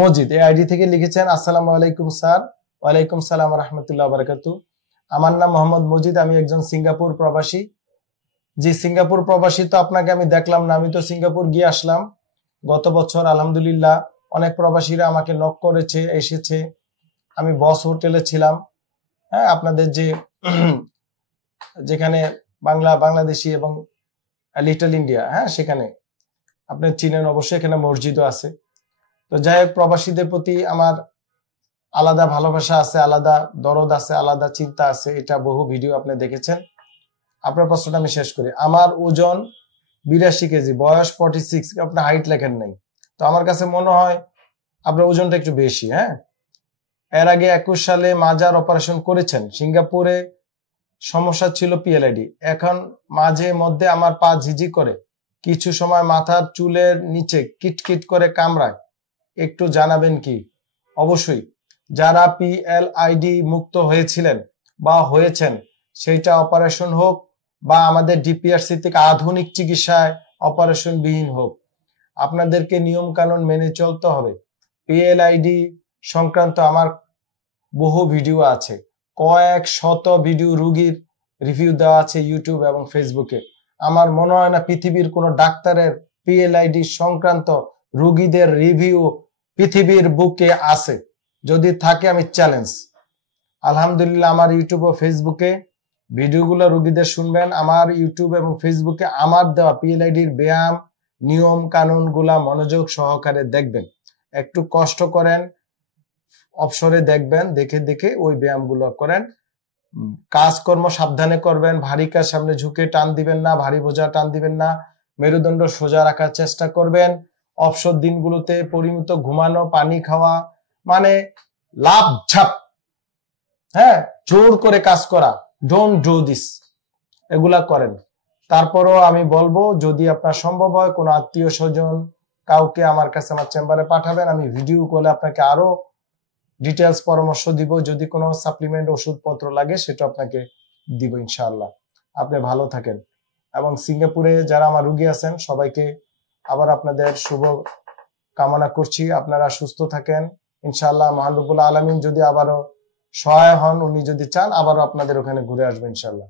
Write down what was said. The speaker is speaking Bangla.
মজিদ এই আইডি থেকে লিখেছেন, আসসালামু আলাইকুম স্যার। ওয়ালাইকুম সালাম রাহমাতুল্লাহ বারাকাতু। আমার নাম মোহাম্মদ মজিদ, আমি একজন সিঙ্গাপুর প্রবাসী। জি, সিঙ্গাপুর প্রবাসী তো আপনাকে আমি দেখলাম না, আমি তো সিঙ্গাপুর গিয়ে আসলাম গত বছর। আলহামদুলিল্লাহ অনেক প্রবাসীরা আমাকে নক করেছে, এসেছে। আমি বস হোটেলে ছিলাম, হ্যাঁ, আপনাদের যেখানে বাংলাদেশি এবং লিটল ইন্ডিয়া, হ্যাঁ, সেখানে আপনি চিনেন অবশ্যই, এখানে মসজিদও আছে। তো যাই হোক, প্রবাসীদের প্রতি আমার আলাদা ভালোবাসা আছে, আলাদা দরদ আছে, আলাদা চিন্তা আছে। এটা বহু ভিডিও আপনি দেখেছেন। আপনার প্রশ্নটা আমি শেষ করি। আমার ওজন 82 কেজি, বয়স 46। আপনি হাইট লেখেন নাই, তো আমার কাছে মনে হয় আপনার ওজনটা একটু বেশি। হ্যাঁ, এর আগে 21 সালে মাজার অপারেশন করেছেন। সিঙ্গাপুরে সমস্যা ছিল পিএলআইডি। এখন মাঝে মধ্যে আমার পা ঝিঝি করে, কিছু সময় মাথার চুলের নিচে কিটকিট করে কামড়ায়, একটু জানাবেন কি? অবশ্যই, যারা পিএলআইডি মুক্ত হয়েছিলেন বা হয়েছেন, সেইটা অপারেশন হোক বা আমাদের ডিপিআরসি থেকে আধুনিক চিকিৎসায় অপারেশন বিহীন হোক, আপনাদেরকে নিয়ম কানুন মেনে চলতে হবে। পিএলআইডি সংক্রান্ত আমার বহু ভিডিও আছে, কয়েক শত ভিডিও রোগীর রিভিউ দেওয়া আছে ইউটিউব এবং ফেসবুকে। আমার মনে হয় না পৃথিবীর কোনো ডাক্তারের পিএলআইডি সংক্রান্ত রোগীদের রিভিউ পৃথিবীর বুকে আছে। যদি থাকে আমি চ্যালেঞ্জ। আলহামদুলিল্লাহ আমার ইউটিউব ও ফেসবুকে ভিডিওগুলো রোগীদের শুনবেন। আমার ইউটিউব এবং ফেসবুকে আমার দেওয়া পিএলআইডির ব্যায়াম নিয়ম কানুন গুলা মনোযোগ সহকারে দেখবেন। একটু কষ্ট করেন, অবসরে দেখবেন, দেখে দেখে ওই ব্যায়ামগুলো করেন। কাজকর্ম সাবধানে করবেন, ভারী কাজ সামনে ঝুঁকে টান দিবেন না, ভারী বোঝা টান দিবেন না, মেরুদণ্ড সোজা রাখার চেষ্টা করবেন। অবসর দিনগুলোতে পরিমিত ঘুমানো, পানি খাওয়া, মানে লাভ ঝাপ, হ্যাঁ, জোর করে কাজ করা, ডোন্ট ডু দিস, এগুলা করেন। তারপরও আমি বলবো, যদি আপনার সম্ভব হয় কোনো আত্মীয় স্বজন কাউকে আমার কাছে আমার চেম্বারে পাঠাবেন, আমি ভিডিও কলে আপনাকে আরো ডিটেলস পরামর্শ দিব। যদি কোনো সাপ্লিমেন্ট ওষুধপত্র লাগে সেটা আপনাকে দিব ইনশাআল্লাহ। আপনি ভালো থাকেন। এবং সিঙ্গাপুরে যারা আমার রোগী আছেন সবাইকে আবার আপনাদের শুভ কামনা করছি। আপনারা সুস্থ থাকেন ইনশাআল্লাহ। মহান রব্বুল আলামিন যদি আবারও সহায় হন, উনি যদি চান, আবারও আপনাদের ওখানে ঘুরে আসবেন ইনশাআল্লাহ।